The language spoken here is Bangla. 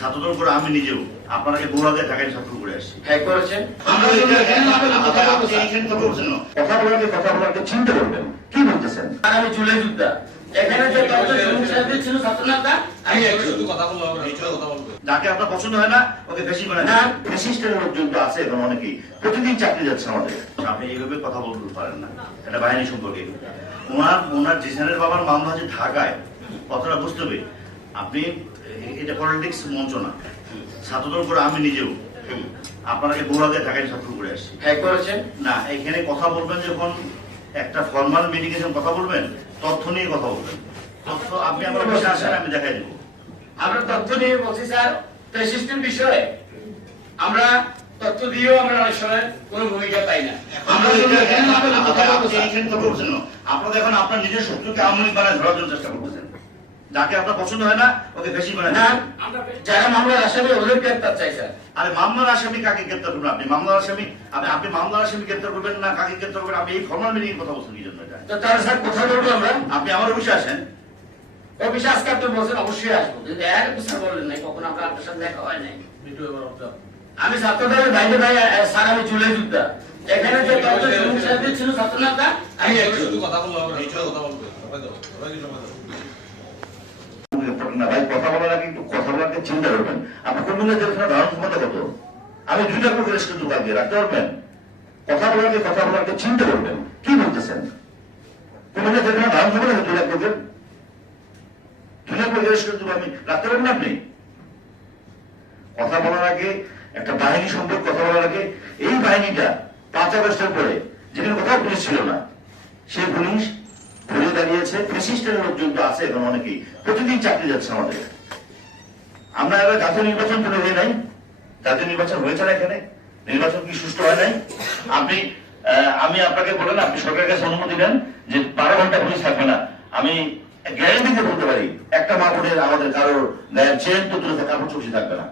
ছাত্রদের উপর আমি নিজেও আপনাকে বহু আগে ঢাকায় ছাত্র করে আসছি। হ্যাঁ করেছেন। আমরা এইখানে কথা বলছেন না, কথা বলাকে চিন্তা করবেন। কি বলতেছেন? আর আমি জুলাই যোদ্ধা। এখানে যে দলটা সমস্যা ছিল ছাত্রনেতা, আমি শুধু কথা বলবো, কথা বলবো। যাকে আপনার পছন্দ হয় না ওকে বেশি বানায় না। ফ্যাসিস্টের লোকজন তো আছে এখন অনেকেই, প্রতিদিন চাকরি যাচ্ছে আমাদের। আপনি এইভাবে কথা বলতে পারেন না, এটা বাহিনী সম্পর্কে। ওনার জিসানের বাবার মামলা যে ঢাকায়, কথাটা বুঝতে হবে। আপনি এটা পলিটিক্স মঞ্চ না। ছাত্রদের উপর আমি নিজেও আপনাকে বহু আগে ঢাকায় ছাত্র করে আসছি। হ্যাঁ করেছেন। না, এখানে কথা বলবেন যখন একটা ফর্মাল মিটিং এ কথা বলবেন, তথ্য নিয়ে কথা বলবেন। তথ্য আপনি আমার কাছে আসেন, আমি দেখাই দেবো। আমরা তথ্য নিয়ে বলছি স্যার, সিস্টেম বিষয়ে আমরা তথ্য দিয়েও আমরা অনেক সময় কোনো ভূমিকা পাই না। আমরা এইখানে কথা বলছেন না, আপনাদের এখন আপনার নিজের শত্রুকে আওয়ামী লীগ বানায় ধরার জন্য চেষ্টা করতেছেন। যাকে আপনার পছন্দ হয় না ওকে বেশি বানায় না। যারা মামলার আসামি ওদের গ্রেপ্তার চাই স্যার। আরে মামলার আসামি কাকে গ্রেপ্তার করবেন? আপনি মামলার আসামি, আপনি মামলার আসামি গ্রেপ্তার করবেন না কাকে গ্রেপ্তার করবেন? আপনি এই ফর্মাল মিটিং কথা বলছেন কি জন্য? এটা তো তারা স্যার কোথায় বলবো আমরা? আপনি আমার অফিসে আসেন। অফিসে আজকে আপনি বলছেন অবশ্যই আসবো, কিন্তু এর স্যার বললেন নাই, কখন আমরা আপনার সাথে দেখা হয় নাই। আমি ছাত্রদের ভাইদের ভাই স্যার, আমি জুলাই যোদ্ধা। এখানে যে দলটা সমস্যা ছিল ছাত্রনেতা, আমি শুধু কথা বলবো, কথা বলবো। সবাইকে সময় দাও। না ভাই, কথা বলার আগে একটু কথা বলাকে চিন্তা করবেন। আপনি কোন জেলখানা ধারণ ক্ষমতা কত? আমি 2টা প্রকাশ কিন্তু কালকে রাখতে পারবেন। কথা বলাকে চিন্তা করবেন। কি বলতেছেন? কোন জেলখানা ধারণ ক্ষমতা 2 লাখ লোকের 2 লাখ প্রকাশ কিন্তু আমি রাখতে পারবেন। আপনি কথা বলার আগে একটা বাহিনী সম্পর্কে কথা বলার আগে, এই বাহিনীটা 5 আগস্টের পরে যেখানে কোথাও পুলিশ ছিল না, সেই পুলিশ ঘুরে দাঁড়িয়েছে। ফ্যাসিস্টের লোকজন তো আছে এখন অনেকেই, প্রতিদিন চাকরি যাচ্ছে আমাদের। আমরা এবার জাতীয় নির্বাচন করে হয়ে নাই, জাতীয় নির্বাচন হয়েছে না, এখানে নির্বাচন কি সুষ্ঠু হয় নাই? আমি আপনাকে বলেন, আপনি সরকারের কাছে অনুমতি দেন যে 12 ঘন্টা পুলিশ থাকবে না। আমি গ্যারান্টি দিয়ে বলতে পারি, একটা মা বোনের আমাদের কারোর গায়ের চেন তো তুলে কাপড় চুপসি থাকবে না।